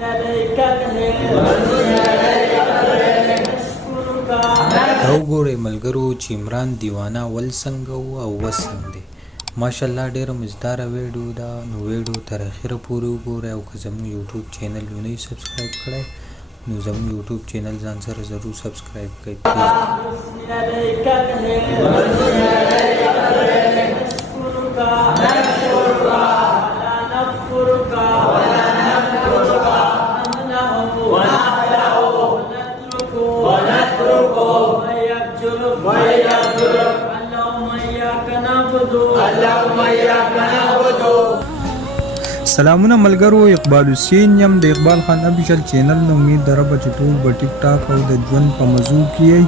دا وګورئ ملګرو چې عمران دیوانه ول څنګه و او اوس څنګه دی. ماشاءالله ډېره مزداره ویډیو ده، نو ویډیو تر اخره پورې وګورئ او که زموږ یوټیوب چینل یې نه سبسکرایب کړی نو زموږ یوټیوب چینل ځان سره ضرور سبسکرایب کړئ. سلامونه ملګرو، اقبال حسین یم د اقبال خان افیشل چینل نه. امید دربه چې ټول به ټیک ټاک او د ژوند په موضوع کې یې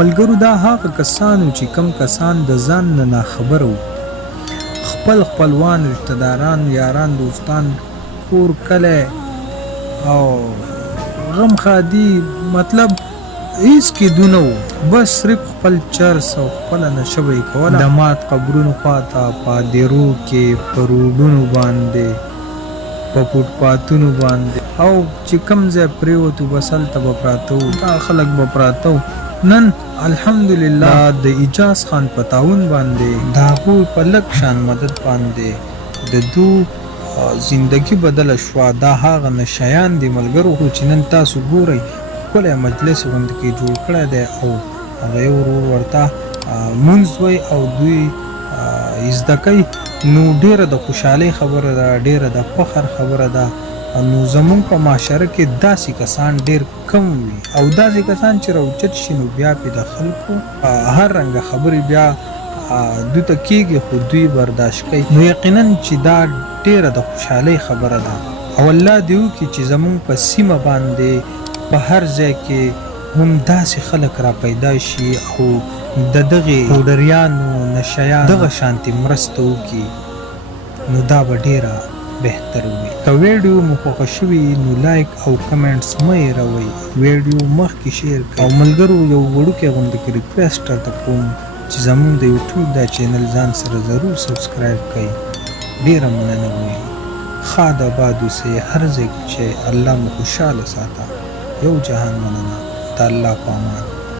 ملګرو. دا هغه کسانو چې کم کسان د ځان نه ناخبره وو، خپل خپلوان، رشته داران، یاران، دوستان، کور کلی او غم خادي مطلب هیڅ کې دونه وو، بس صرف خپل چرس او خپله نشه به یې کوله. د مات قبرونو خواته په دیرو کې په روډونو باندې په فوټپاتونو باندې او چې کوم ځای پرېوتو بس هلته به پراته وو، دا خلک به پراته وو. نن الحمدلله د اجاز خان په تعاون باندې د هغوی په لږ شان مدد باندې د دو زندگی بدله شوه. دا هغه نشیان دي ملګرو چې نن تاسو ګورئ ښکلی مجلس غوندې کې جوړ کړی دی او هغه یو ورور ورته مونځ وی او دوی زده کوي. نو ډېره د خوشحالۍ خبره ده، ډېره د فخر خبره ده. نو زمونږ په معاشره کې داسې کسان ډېر کم وي او داسې کسان چې راوچت شي نو بیا پې د خلکو هر رنګه خبرې بیا دوی ته کېږي خو دوی برداشت کوي. نو یقینا چې دا ډېره د خوشحالۍ خبره ده او الله دې وکړي چې زمونږ په سیمه باندې په هر ځای کې هم داسې خلک را پیدا شي او د دغې پوډریانو نشیانو دغه شانتې مرسته وکړي نو دا به ډېره بهتر وي. که ویډیو مو خوښه شوي نو لایک او کمنټس مه هېروئ، ویډیو مخکې شیر کړئ او ملګرو یو وړوکی غوندې کې ریکویسټ درته کوم چې زمونږ د یوټیوب دا چینل ځان سره ضرور سبسکرایب کړئ. ډېره مننه وي. ښاد آباد اوسئ هر ځای کې چې الله مو خوشحاله ساته. یو جهان مننه. د الله په امان.